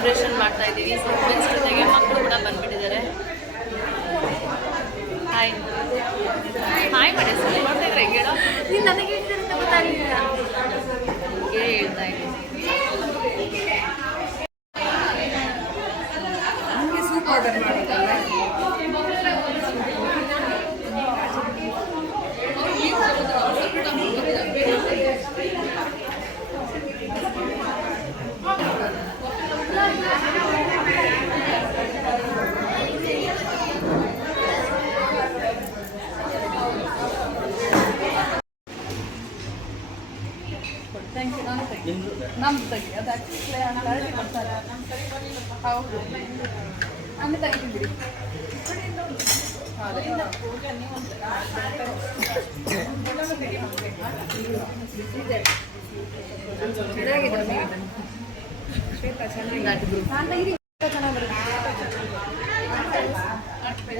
Celebration ಮಾಡ್ತಾ ಇದ್ದೀವಿ. So friends ಜೊತೆಗೆ ಮಕ್ಕಳು ಕೂಡ ಬಂದ್ಬಿಟ್ಟಿದ್ದಾರೆ. ಹಾಯ್ ಹಾಯ್ ಮಾಡಿ ಸರ್ ನೋಡ್ತಾ ಇದ್ರೆ ಹೇಳ ನೀನು ನನಗೆ ಹೇಳ್ತಾರೆ ಅಂತ ಗೊತ್ತಾಗಲಿಲ್ಲ. ಹೇಳ್ತಾ ಇದ್ದೀನಿ ನಮಗೆ ಸೂಪ್ ಆರ್ಡರ್ ಮಾಡೋದಲ್ಲ. ನಮ್ದು ತೆಗಿ ಅದು ಆ್ಯಕ್ಚುಲಿ ಕೊಡ್ತಾರೆ. ಹೌದು ಹಂಗೆ ತೆಗಿತಿದ್ದೀರಿ.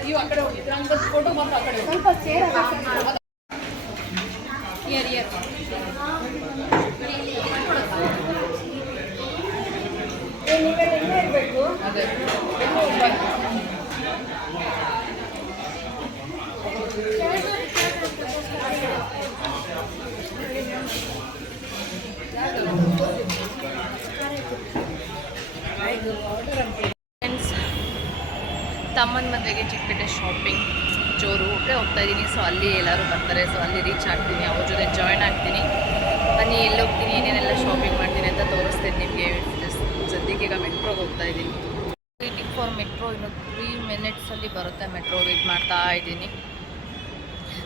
ನೀವು ಆ ಕಡೆ ಹೋಗಿದ್ರೆ ಹಂಗೆ ಫೋಟೋ ಮಾತ್ರ ಆ ಕಡೆ ಸ್ವಲ್ಪ ಚೇರ್ ಇರಬೇಕು. ಅದೇ ಫ್ರೆಂಡ್ಸ್ ತಮ್ಮನ ಮದುವೆಗೆ ಚಿಕ್ಕಪೇಟೆ ಶಾಪಿಂಗ್ ಜೋರು ಹೋಗ್ತಾ ಇದ್ದೀನಿ. ಸೊ ಅಲ್ಲಿ ಎಲ್ಲರೂ ಬರ್ತಾರೆ. ಸೊ ಅಲ್ಲಿ ರೀಚ್ ಆಗ್ತೀನಿ, ಅವ್ರ ಜೊತೆ ಜಾಯ್ನ್ ಆಗ್ತೀನಿ. ಬನ್ನಿ ಎಲ್ಲಿ ಹೋಗ್ತೀನಿ, ಏನೇನೆಲ್ಲ ಶಾಪಿಂಗ್ ಮಾಡ್ತೀನಿ ಅಂತ ತೋರಿಸ್ತೀನಿ ನಿಮಗೆ. ಸದ್ಯಕ್ಕೆ ಈಗ ಮೆಟ್ರೋಗೆ ಹೋಗ್ತಾ ಇದ್ದೀನಿ. Waiting for metro. ಇನ್ನು 3 ಮಿನಿಟ್ಸಲ್ಲಿ ಬರುತ್ತೆ ಮೆಟ್ರೋ. ವೆಯ್ಟ್ ಮಾಡ್ತಾ ಇದ್ದೀನಿ.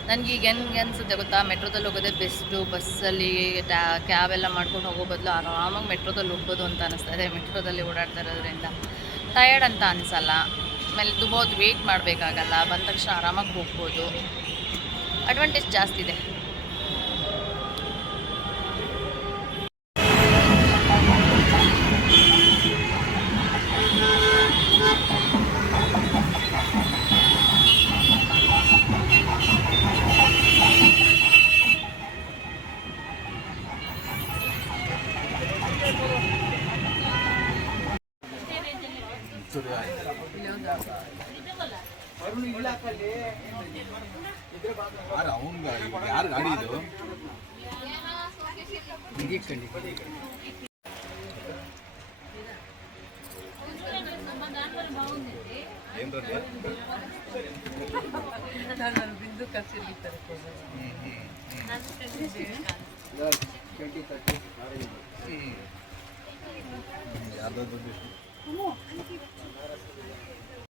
ನನಗೆ ಈಗ ಹೆಂಗೆ ಅನಿಸುತ್ತೆ ಗೊತ್ತಾ, ಮೆಟ್ರೋದಲ್ಲಿ ಹೋಗೋದೇ ಬೆಸ್ಟು. ಬಸ್ಸಲ್ಲಿ ಕ್ಯಾಬ್ ಎಲ್ಲ ಮಾಡ್ಕೊಂಡು ಹೋಗೋ ಬದಲು ಆರಾಮಾಗಿ ಮೆಟ್ರೋದಲ್ಲಿ ಹೋಗ್ಬೋದು ಅಂತ ಅನಿಸ್ತಾ ಇದೆ. ಮೆಟ್ರೋದಲ್ಲಿ ಓಡಾಡ್ತಾ ಇರೋದ್ರಿಂದ ಟಯರ್ಡ್ ಅಂತ ಅನಿಸಲ್ಲ. ಆಮೇಲೆ ತುಂಬ ಹೊತ್ತು ವೆಯ್ಟ್ ಮಾಡಬೇಕಾಗಲ್ಲ. ಬಂದ ತಕ್ಷಣ ಆರಾಮಾಗಿ ಹೋಗ್ಬೋದು. ಅಡ್ವಾಂಟೇಜ್ ಜಾಸ್ತಿ ಇದೆ. ಯಾರು ಗಾಡಿ ಇದು ಬಿಂದು ಕಸಿರ್ತಾರೆ. ಯಾವ್ದಾದ್ರು